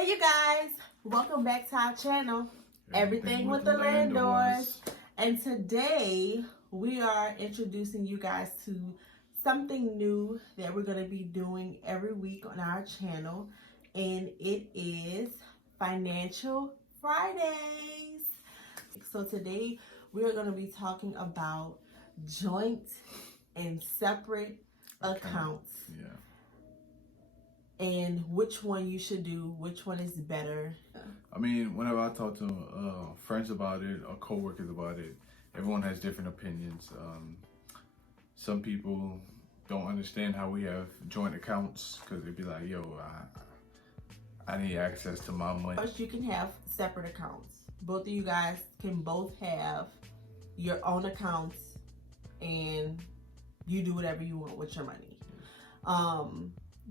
Hey you guys, welcome back to our channel, Everything with the Landors. And today we are introducing you guys to something new that we're going to be doing every week on our channel, and it is Financial Fridays. So today we are going to be talking about joint and separate accounts. Yeah. And which one you should do, which one is better. I mean, whenever I talk to friends about it or coworkers about it, everyone has different opinions. Some people don't understand how we have joint accounts because they'd be like, yo, I need access to my money. First, you can have separate accounts. Both of you guys can both have your own accounts and you do whatever you want with your money.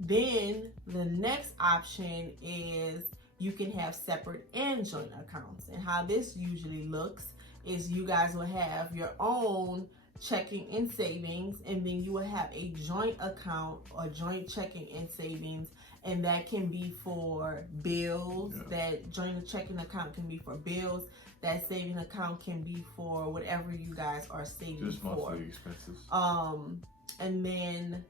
Then the next option is you can have separate and joint accounts. And how this usually looks is you guys will have your own checking and savings, and then you will have a joint account or joint checking and savings, and that can be for bills. That joint checking account can be for bills. That saving account can be for whatever you guys are saving Just for. monthly expenses. And then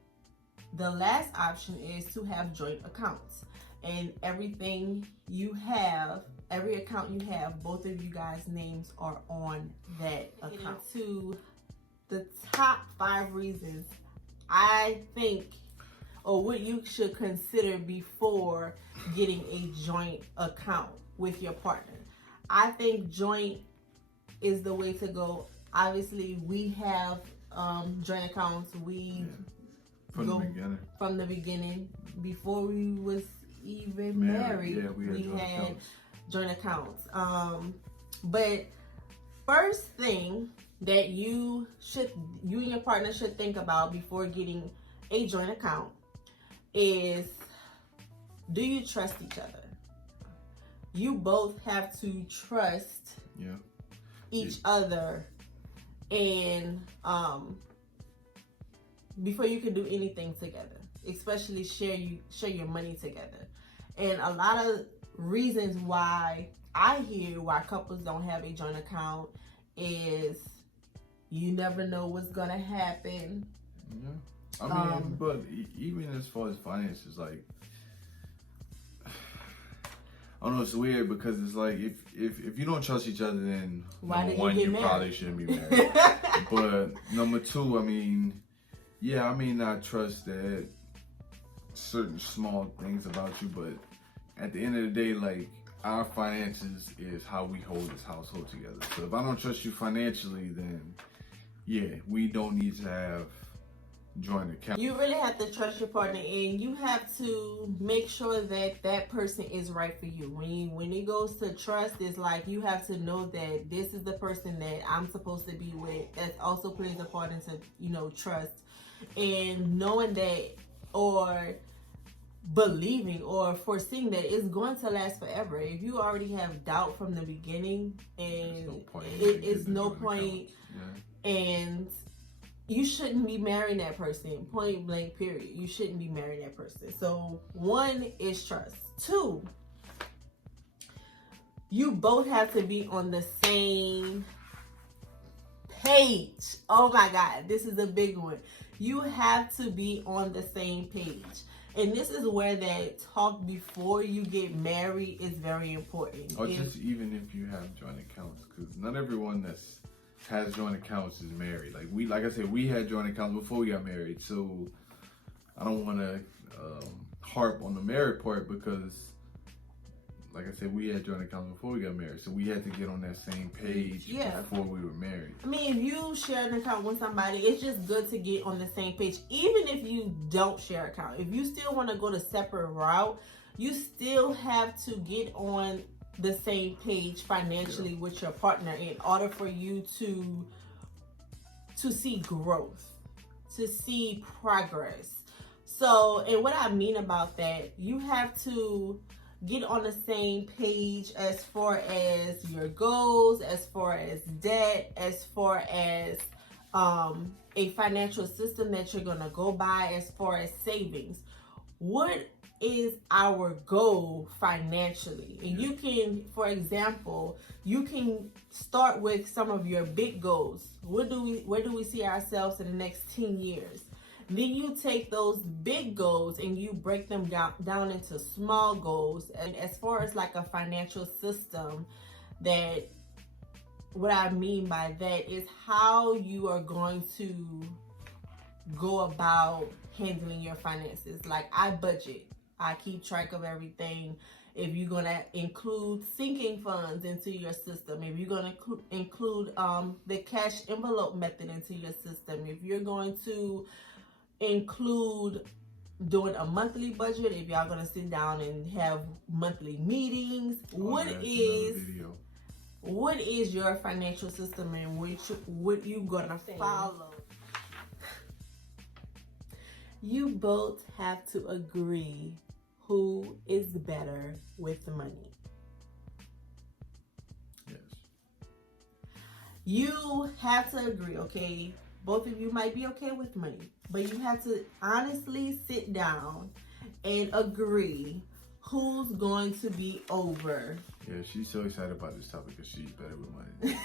the last option is to have joint accounts, and everything you have, every account you have, both of you guys' names are on that account. To the top 5 reasons I think, or what you should consider before getting a joint account with your partner. I think joint is the way to go. Obviously, we have joint accounts. From the beginning, before we was even married, we had joint accounts. But first thing that you and your partner should think about before getting a joint account is, do you trust each other? You both have to trust each other, and before you can do anything together, especially share your money together. And a lot of reasons why I hear why couples don't have a joint account is you never know what's gonna happen. Yeah, I mean, but even as far as finances, like, I don't know, it's weird because it's like if you don't trust each other, then number one, you probably shouldn't be married. But number two, I mean, yeah, I may not trust that certain small things about you, but at the end of the day, like, our finances is how we hold this household together. So if I don't trust you financially, then yeah, we don't need to have joint accounts. You really have to trust your partner, and you have to make sure that that person is right for you. When it goes to trust, it's like you have to know that this is the person that I'm supposed to be with. That also plays a part into, trust. And knowing that, or believing or foreseeing that it's going to last forever. If you already have doubt from the beginning, and it is no point, and you shouldn't be marrying that person, point blank, period. You shouldn't be marrying that person. So 1 is trust. 2, you both have to be on the same page. Oh my God, this is a big one. You have to be on the same page. And this is where that talk before you get married is very important. Or just even if you have joint accounts, because not everyone that has joint accounts is married. Like I said, we had joint accounts before we got married. So I don't want to harp on the married part because, like I said, we had joint accounts before we got married, so we had to get on that same page before we were married. I mean, if you share an account with somebody, it's just good to get on the same page. Even if you don't share an account, if you still want to go the separate route, you still have to get on the same page financially with your partner in order for you to see growth, to see progress. So, and what I mean about that, you have to get on the same page as far as your goals, as far as debt, as far as a financial system that you're going to go by, as far as savings. What is our goal financially? And you can, for example, you can start with some of your big goals. Where do we see ourselves in the next 10 years? Then you take those big goals and you break them down into small goals. And as far as like a financial system, that what I mean by that is how you are going to go about handling your finances. Like, I budget. I keep track of everything. If you're going to include sinking funds into your system, if you're going to include the cash envelope method into your system, if you're going to include doing a monthly budget, if y'all going to sit down and have monthly meetings, what is your financial system, and what you going to follow? You both have to agree who is better with money. Yes. You have to agree, okay? Both of you might be okay with money, but you have to honestly sit down and agree who's going to be over. Yeah, she's so excited about this topic because she's better with money.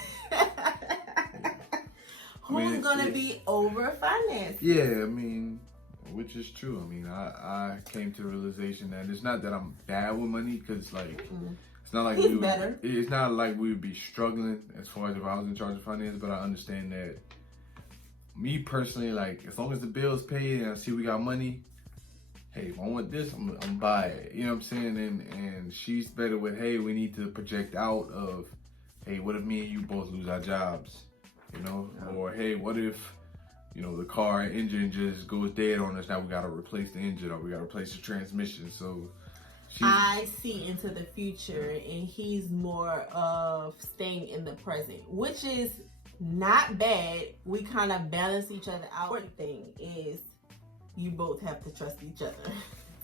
Who's going to be over finance? Yeah, I mean, which is true. I mean, I came to the realization that it's not that I'm bad with money, because like it's not like it's not like we would be struggling as far as if I was in charge of finance. But I understand that me personally, like, as long as the bill's paid and I see we got money, hey, if I want this, I'm buy it. You know what I'm saying? And she's better with, hey, we need to project out of, hey, what if me and you both lose our jobs? You know, or hey, what if, you know, the car engine just goes dead on us? Now we gotta replace the engine, or we gotta replace the transmission. So I see into the future, and he's more of staying in the present, which is not bad. We kind of balance each other out. The thing is, you both have to trust each other.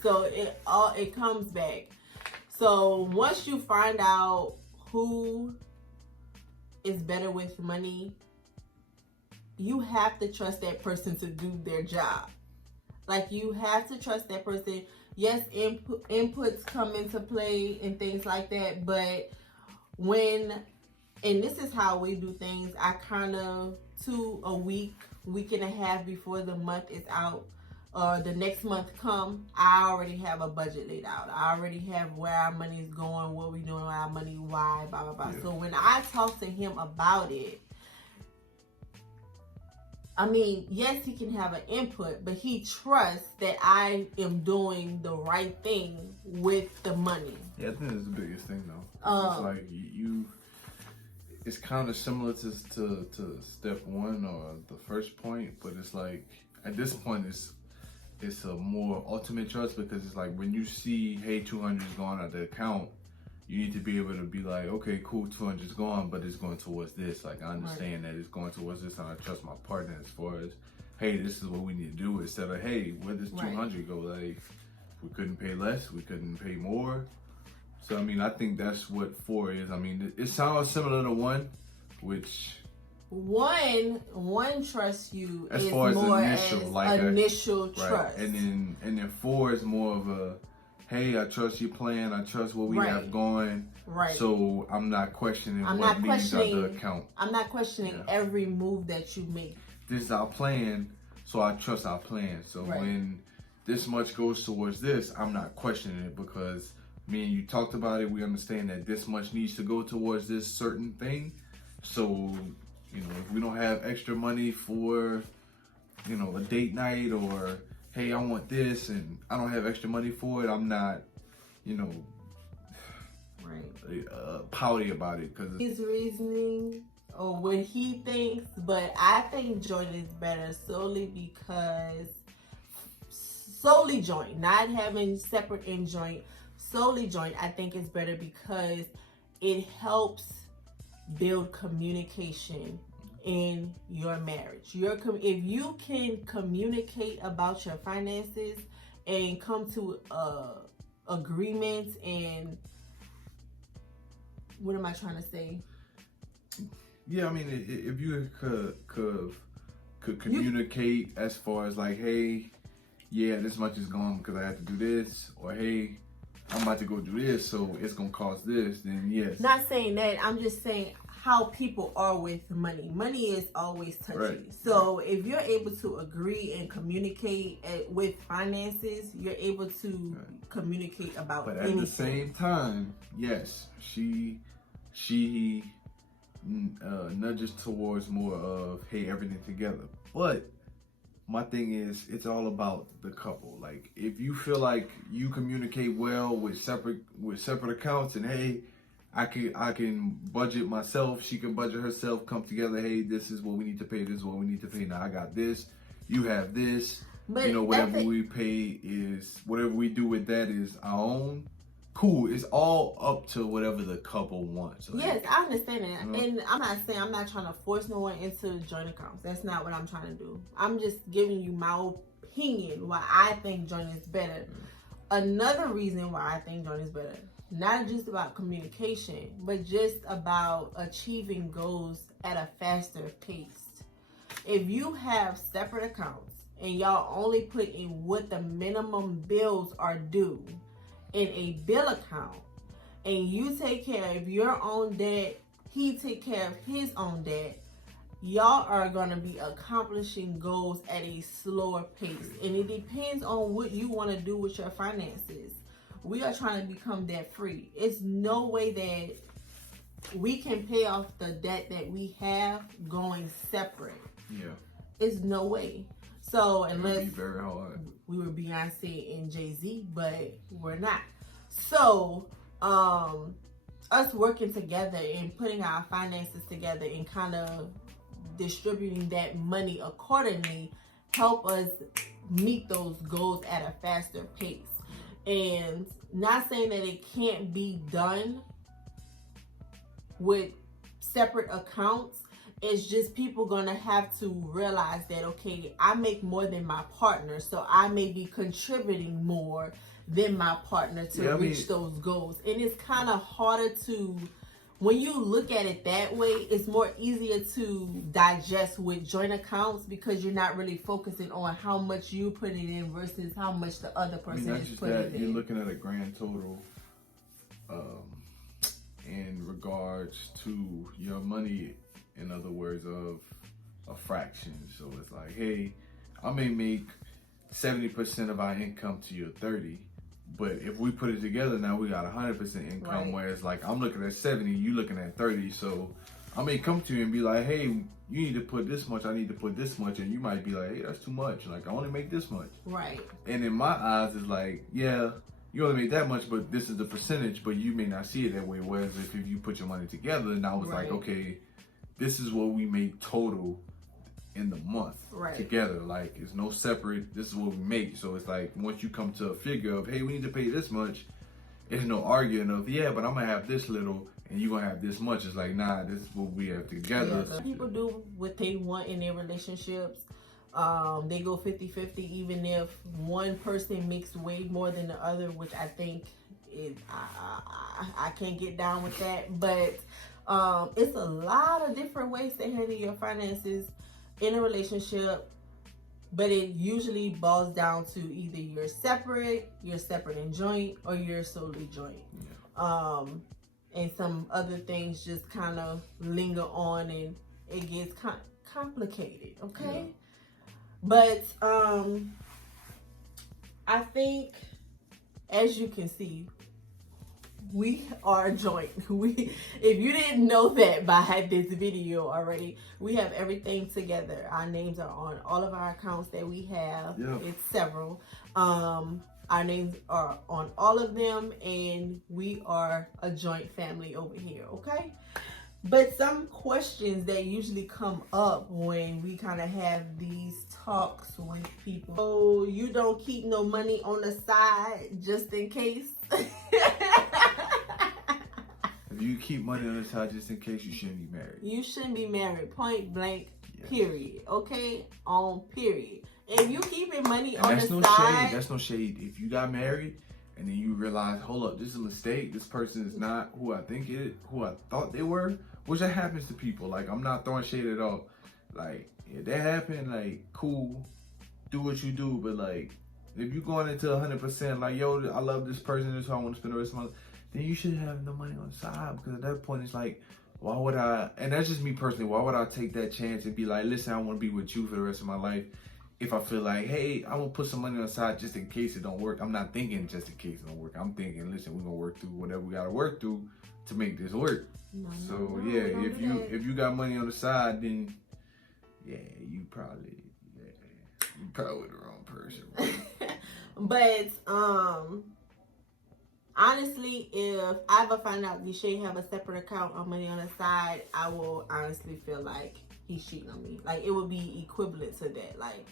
So it comes back. So once you find out who is better with money, you have to trust that person to do their job. Like, you have to trust that person. Yes, inputs come into play and things like that, but and this is how we do things, I kind of, a week and a half before the month is out, or the next month come, I already have a budget laid out. I already have where our money is going, what we doing with our money, why, blah, blah, blah. Yeah. So when I talk to him about it, I mean, yes, he can have an input, but he trusts that I am doing the right thing with the money. Yeah, I think that's the biggest thing, though. It's like it's kind of similar to step one, or the first point, but it's like at this point it's a more ultimate trust, because it's like when you see, hey, 200 is gone out of the account, you need to be able to be like, okay, cool, 200 is gone, but it's going towards this. Like, I understand that it's going towards this, and I trust my partner as far as, hey, this is what we need to do, instead of, hey, where does 200 go? Like, we couldn't pay less, we couldn't pay more. So, I mean, I think that's what 4 is. I mean, it sounds similar to 1, which... One trusts you as is far as more initial, as like initial trust. Right. And then 4 is more of a, hey, I trust your plan, I trust what we have going. Right. So I'm not questioning what leaves out the account. I'm not questioning every move that you make. This is our plan, so I trust our plan. So when this much goes towards this, I'm not questioning it, because me and you talked about it. We understand that this much needs to go towards this certain thing. So, you know, if we don't have extra money for, you know, a date night, or, hey, I want this, and I don't have extra money for it, I'm not, you know, pouty about it. Because his reasoning or what he thinks, but I think joint is better solely joint, not having separate and joint, solely joint, I think is better because it helps build communication in your marriage. If you can communicate about your finances and come to agreements, and what am I trying to say? Yeah, I mean, if you could communicate as far as like, hey, yeah, this much is gone because I have to do this, or hey, I'm about to go do this, so it's gonna cost this, then yes. Not saying that, I'm just saying how people are with money. Money is always touchy. Right. So if you're able to agree and communicate with finances, you're able to communicate about But at anything. the same time, yes, she nudges towards more of, hey, everything together. But my thing is, it's all about the couple. Like, if you feel like you communicate well with separate accounts, and hey, I can budget myself, she can budget herself, come together, hey, this is what we need to pay, this is what we need to pay, now I got this, you have this, but you know, whatever we pay is, whatever we do with that is our own. Cool, it's all up to whatever the couple wants. Like, yes, I understand that. And I'm not trying to force no one into joint accounts. That's not what I'm trying to do. I'm just giving you my opinion why I think joint is better. Another reason why I think joint is better, not just about communication, but just about achieving goals at a faster pace. If you have separate accounts and y'all only put in what the minimum bills are due in a bill account, and you take care of your own debt, he take care of his own debt, y'all are gonna be accomplishing goals at a slower pace. And it depends on what you want to do with your finances. We are trying to become debt free. It's no way that we can pay off the debt that we have going separate. Yeah. It's no way. So unless it'd be very hard. We were Beyonce and Jay-Z, but we're not. So us working together and putting our finances together and kind of distributing that money accordingly help us meet those goals at a faster pace. And not saying that it can't be done with separate accounts. It's just people gonna have to realize that, okay, I make more than my partner, so I may be contributing more than my partner to reach those goals. And it's kind of harder to, when you look at it that way, it's more easier to digest with joint accounts because you're not really focusing on how much you put it in versus how much the other person is putting it in. You're looking at a grand total in regards to your money. In other words, of a fraction. So it's like, hey, I may make 70% of our income to your 30, but if we put it together, now we got 100% income. Right. Whereas like I'm looking at 70, you looking at 30. So I may come to you and be like, hey, you need to put this much, I need to put this much, and you might be like, hey, that's too much. Like I only make this much. Right. And in my eyes, it's like, yeah, you only make that much, but this is the percentage, but you may not see it that way. Whereas if you put your money together, and I was like, okay, this is what we make total in the month together. Like, it's no separate. This is what we make. So it's like, once you come to a figure of, hey, we need to pay this much, it's no arguing of, yeah, but I'm going to have this little and you're going to have this much. It's like, nah, this is what we have together. Yeah, people do what they want in their relationships. They go 50-50, even if one person makes way more than the other, which I think I can't get down with that. But it's a lot of different ways to handle your finances in a relationship, but it usually boils down to either you're separate and joint, or you're solely joint. Yeah. And some other things just kind of linger on and it gets complicated, okay? Yeah. But I think, as you can see, we are joint. If you didn't know that by this video already, we have everything together. Our names are on all of our accounts that we have. Yeah. It's several. Our names are on all of them, and we are a joint family over here, okay? But some questions that usually come up when we kind of have these talks with people. So you don't keep no money on the side just in case? If you keep money on the side just in case, you shouldn't be married. You shouldn't be married, point blank, yes. Period. Okay? On period. If you keeping money on the side. That's no shade. If you got married and then you realize, hold up, this is a mistake. This person is not who I thought they were. Which that happens to people. Like, I'm not throwing shade at all. Like, if that happened, like, cool, do what you do, but like, If you're going into 100% like, yo, I love this person, this is how I want to spend the rest of my life, then you should have no money on the side, because at that point it's like, why would I, and that's just me personally, why would I take that chance and be like, listen, I want to be with you for the rest of my life, if I feel like, hey, I'm going to put some money on the side just in case it don't work. I'm not thinking just in case it don't work. I'm thinking, listen, we're going to work through whatever we got to work through to make this work. If you got money on the side, then you probably with the wrong person. But honestly, if I ever find out Deshae have a separate account or money on the side, I will honestly feel like he's cheating on me. Like, it would be equivalent to that. Like,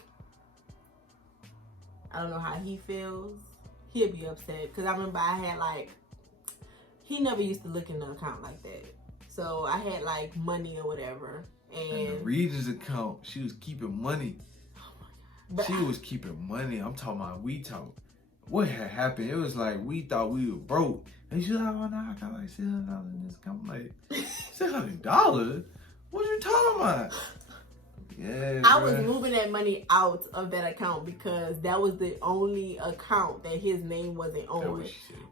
I don't know how he feels. He'll be upset, because I remember I had like, he never used to look in the account like that. So I had like money or whatever, and the Regis account, she was keeping money. Oh my God. She was keeping money. I'm talking about, what had happened? It was like, we thought we were broke. And she's like, oh no, I got like $600 in this account. I'm like, $600? What you talking about? Yeah, I was moving that money out of that account because that was the only account that his name wasn't on.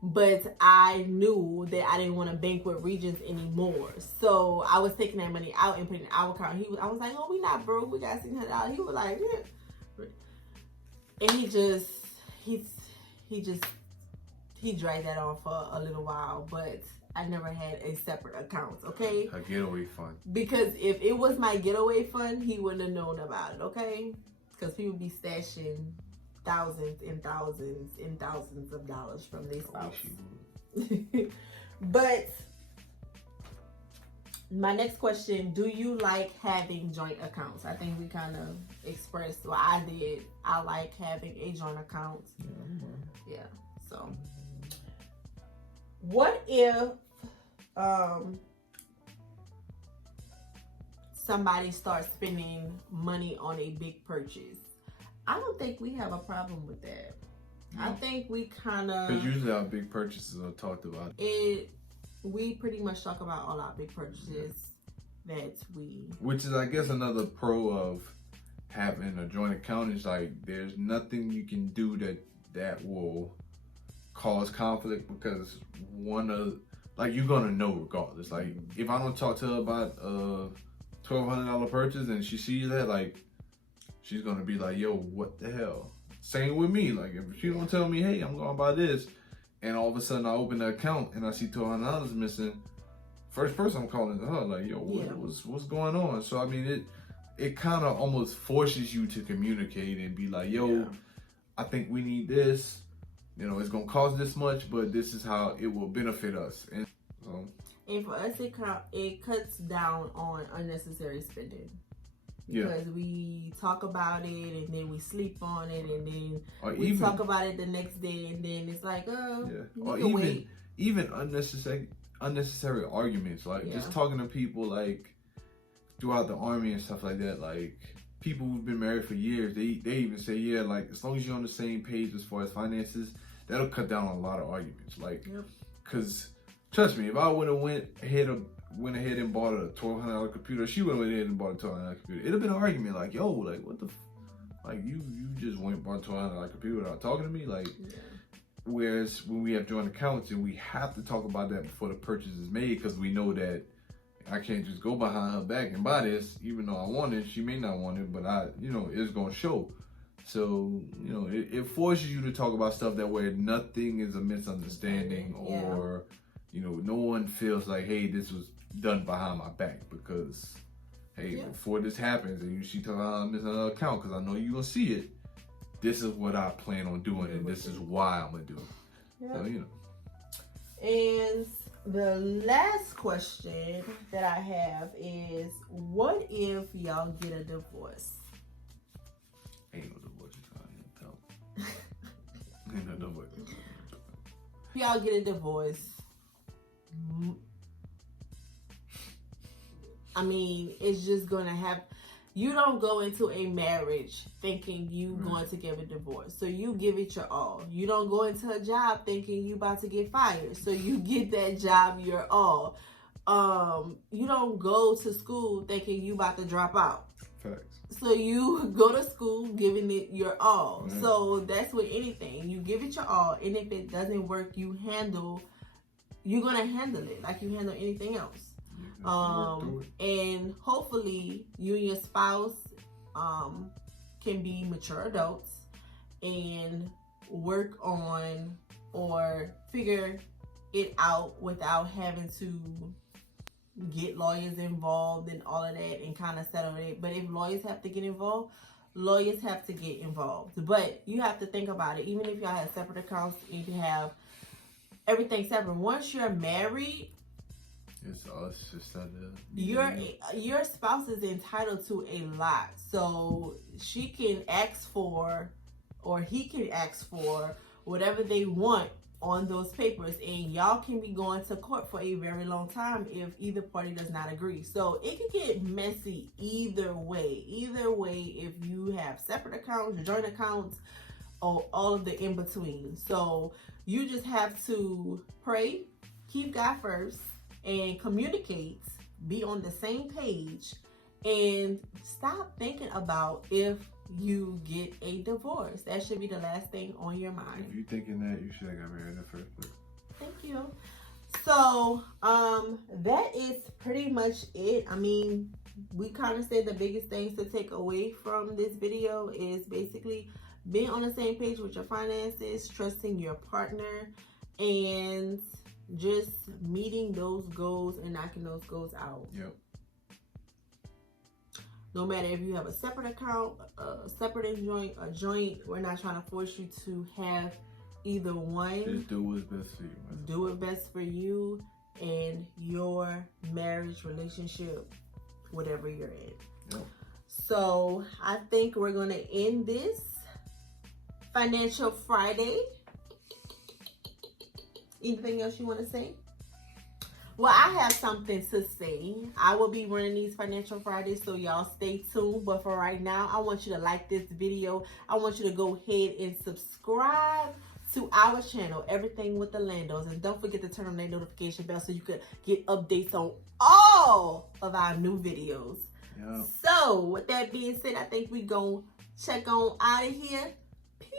But I knew that I didn't want to bank with Regents anymore. So I was taking that money out and putting it in our account. I was like, oh, we not broke. We got $600. He was like, yeah. And he dragged that on for a little while. But I never had a separate account, okay? A getaway fund. Because if it was my getaway fund, he wouldn't have known about it, okay? Because he would be stashing thousands and thousands and thousands of dollars from their spouse. But my next question, do you like having joint accounts? I think we kind of expressed, well, I did. I like having a joint account. Yeah, so. What if somebody starts spending money on a big purchase? I don't think we have a problem with that. No. I think we kind of... Because usually our big purchases are talked about. We pretty much talk about all our big purchases that we... Which is, I guess, another pro of having a joint account is like, there's nothing you can do that will cause conflict, because you're gonna know regardless. Like, if I don't talk to her about a $1,200 purchase and she sees that, like, she's gonna be like, yo, what the hell? Same with me. Like, if she don't tell me, hey, I'm gonna buy this, and all of a sudden I open the account and I see $1,200 missing, first person I'm calling her, like, yo, what's going on? So I mean, it kind of almost forces you to communicate and be like, yo, I think we need this. You know, it's gonna cost this much, but this is how it will benefit us. And for us, it cuts down on unnecessary spending. Because we talk about it and then we sleep on it, and then we talk about it the next day, and then it's like, or even unnecessary arguments, like just talking to people like throughout the army and stuff like that, like people who've been married for years, they even say, like, as long as you're on the same page as far as finances, that'll cut down on a lot of arguments. Like, because trust me, if I would have went ahead and bought a $1,200 computer, she would have went ahead and bought a $1,200 computer, it'd have been an argument like, yo, like, what the like, you just went and bought a $1,200 computer without talking to me, like. Whereas when we have joint accounts and we have to talk about that before the purchase is made, because we know that I can't just go behind her back and buy this, even though I want it. She may not want it, but it's gonna show. So, it forces you to talk about stuff that where nothing is a misunderstanding, or, no one feels like, hey, this was done behind my back, because, hey, before this happens and you see I'm missing another account, because I know you're gonna see it, this is what I plan on doing, and this is why I'm gonna do it. So, And the last question that I have is, what if y'all get a divorce? Ain't no divorce. Ain't no divorce. If y'all get a divorce, I mean, it's just gonna have... You don't go into a marriage thinking you going to give a divorce. So you give it your all. You don't go into a job thinking you about to get fired. So you get that job your all. You don't go to school thinking you about to drop out. Facts. So you go to school giving it your all. Yeah. So that's with anything. You give it your all, and if it doesn't work, you're gonna handle it like you handle anything else. And hopefully you and your spouse can be mature adults and work on or figure it out without having to get lawyers involved and all of that and kind of settle it. But if lawyers have to get involved, lawyers have to get involved. But you have to think about it. Even if y'all have separate accounts, you can have everything separate. Once you're married, it's us just your spouse is entitled to a lot. So she can ask for, or he can ask for, whatever they want on those papers, and y'all can be going to court for a very long time if either party does not agree. So it can get messy either way. Either way, if you have separate accounts, joint accounts, or all of the in between. So you just have to pray, keep God first, and communicate, be on the same page, and stop thinking about if you get a divorce. That should be the last thing on your mind. If you're thinking that, you should have got married in the first place. Thank you. So that is pretty much it. I mean, we kind of said the biggest things to take away from this video is basically being on the same page with your finances, trusting your partner, and just meeting those goals and knocking those goals out. Yep. No matter if you have a separate account, a separate and a joint, we're not trying to force you to have either one. Just do what's best for you. Do it best for you and your marriage, relationship, whatever you're in. Yep. So I think we're going to end this Financial Friday. Anything else you want to say? Well, I have something to say. I will be running these Financial Fridays, so y'all stay tuned. But for right now, I want you to like this video. I want you to go ahead and subscribe to our channel, Everything with the Landos. And don't forget to turn on that notification bell so you could get updates on all of our new videos. Yep. So, with that being said, I think we're going to check on out of here. Peace.